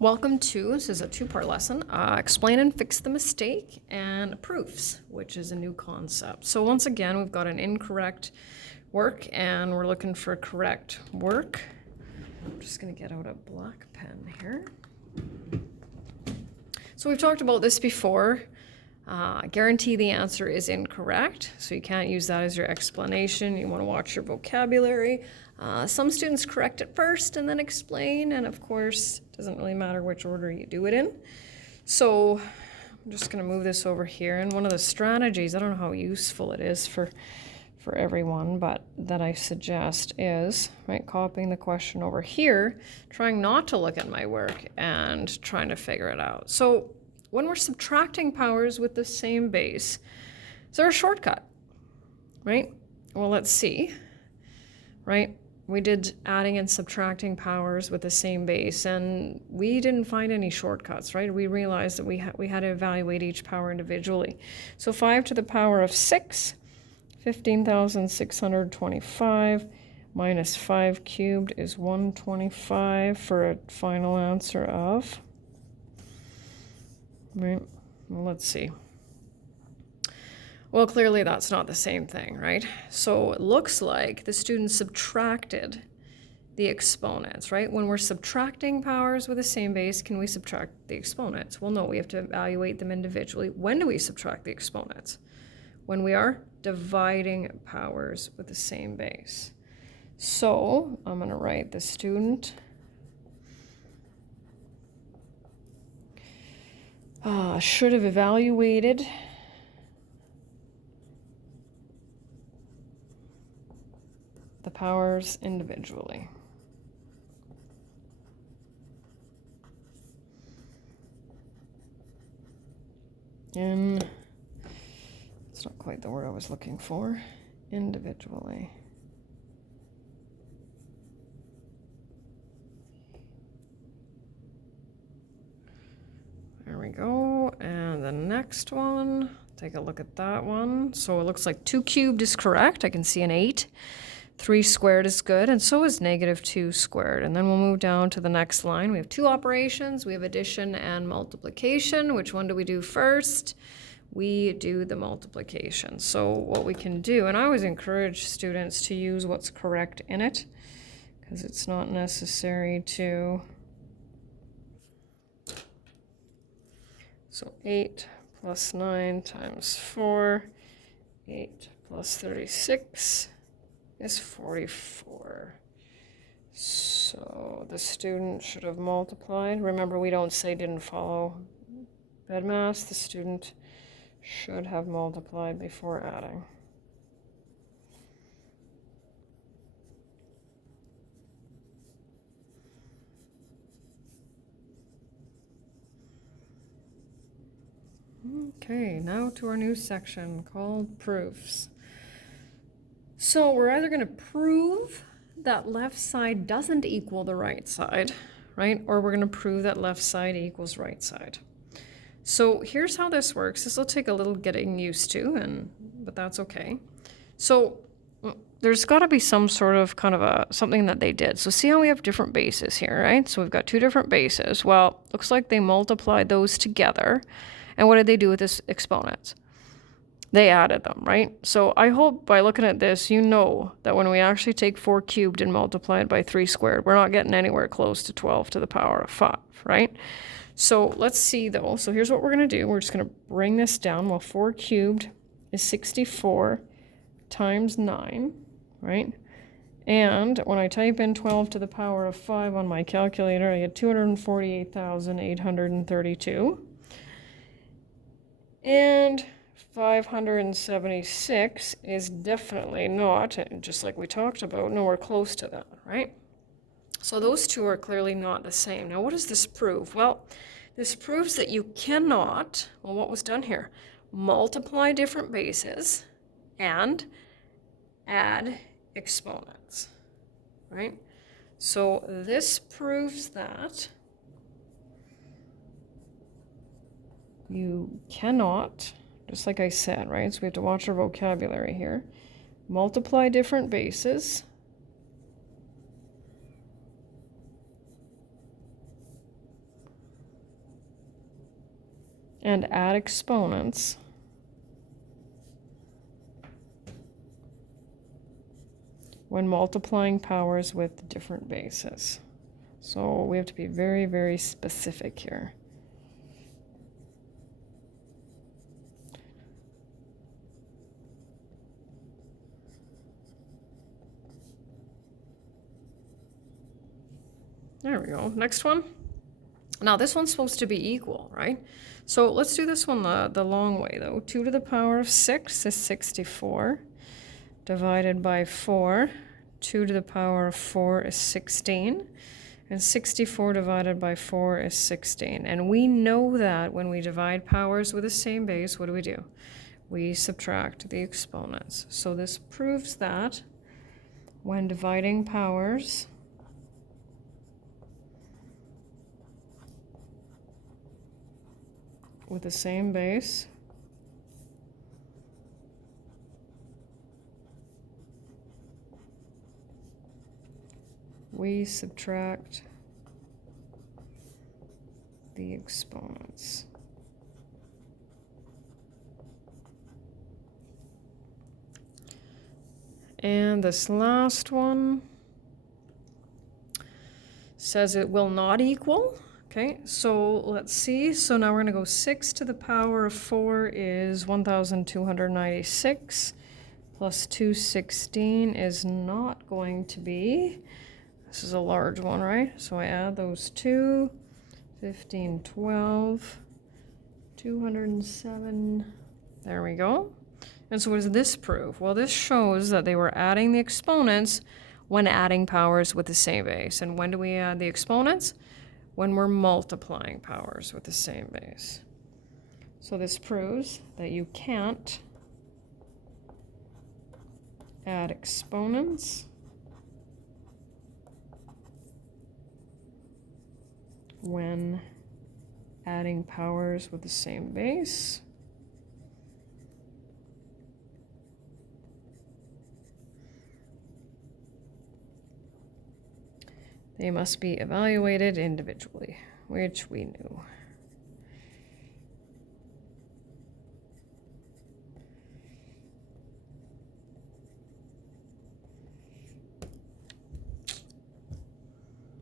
Welcome to, this is a two-part lesson, explain and fix the mistake, and proofs, which is a new concept. So once again, we've got an incorrect work and we're looking for correct work. I'm just gonna get out a black pen here. So we've talked about this before. Guarantee the answer is incorrect, so you can't use that as your explanation. You want to watch your vocabulary. Some students correct it first and then explain, and of course, it doesn't really matter which order you do it in. So I'm just going to move this over here, and one of the strategies, I don't know how useful it is for everyone, but that I suggest is, right, copying the question over here, trying not to look at my work and trying to figure it out. So when we're subtracting powers with the same base, is there a shortcut, right? Well, let's see, right? We did adding and subtracting powers with the same base, and we didn't find any shortcuts, right? We realized that we had to evaluate each power individually. So 5 to the power of 6, 15,625, minus 5 cubed is 125 for a final answer of... Right, well, let's see. Well, clearly that's not the same thing, right? So it looks like the student subtracted the exponents, right? When we're subtracting powers with the same base, can we subtract the exponents? Well, no, we have to evaluate them individually. When do we subtract the exponents? When we are dividing powers with the same base. So I'm going to write the student should have evaluated the powers individually. And it's not quite the word I was looking for. Individually. There we go, and the next one, take a look at that one. So it looks like 2 cubed is correct. I can see an 8. 3 squared is good, and so is negative 2 squared. And then we'll move down to the next line. We have 2 operations. We have addition and multiplication. Which one do we do first? We do the multiplication. So what we can do, and I always encourage students to use what's correct in it, because it's not necessary to... So 8 plus 9 times 4, 8 plus 36 is 44. So the student should have multiplied. Remember, we don't say didn't follow BEDMAS. The student should have multiplied before adding. Okay, now to our new section called proofs. So we're either going to prove that left side doesn't equal the right side, right? Or we're going to prove that left side equals right side. So here's how this works. This will take a little getting used to, but that's okay. So there's got to be some sort of something that they did. So see how we have different bases here, right? So we've got 2 different bases. Well, looks like they multiplied those together. And what did they do with this exponents? They added them, right? So I hope by looking at this, you know that when we actually take 4 cubed and multiply it by 3 squared, we're not getting anywhere close to 12 to the power of 5, right? So let's see though. So here's what we're going to do. We're just going to bring this down. Well, 4 cubed is 64 times 9, right? And when I type in 12 to the power of 5 on my calculator, I get 248,832. And 576 is definitely not, just like we talked about, nowhere close to that, right? So those two are clearly not the same. Now, what does this prove? Well, this proves that you cannot, well, what was done here? Multiply different bases and add exponents, right? So this proves that you cannot, just like I said, right? So we have to watch our vocabulary here. Multiply different bases and add exponents when multiplying powers with different bases. So we have to be very, very specific here. There we go. Next one. Now this one's supposed to be equal, right? So let's do this one the long way though. 2 to the power of 6 is 64 divided by 4. 2 to the power of 4 is 16. And 64 divided by 4 is 16. And we know that when we divide powers with the same base, what do? We subtract the exponents. So this proves that when dividing powers with the same base, we subtract the exponents. And this last one says it will not equal. Okay, so let's see. So now we're going to go 6 to the power of 4 is 1,296 plus 216 is not going to be, this is a large one, right? So I add those two, 15, 12, 207, there we go. And so what does this prove? Well, this shows that they were adding the exponents when adding powers with the same base. And when do we add the exponents? When we're multiplying powers with the same base. So this proves that you can't add exponents when adding powers with the same base. They must be evaluated individually, which we knew.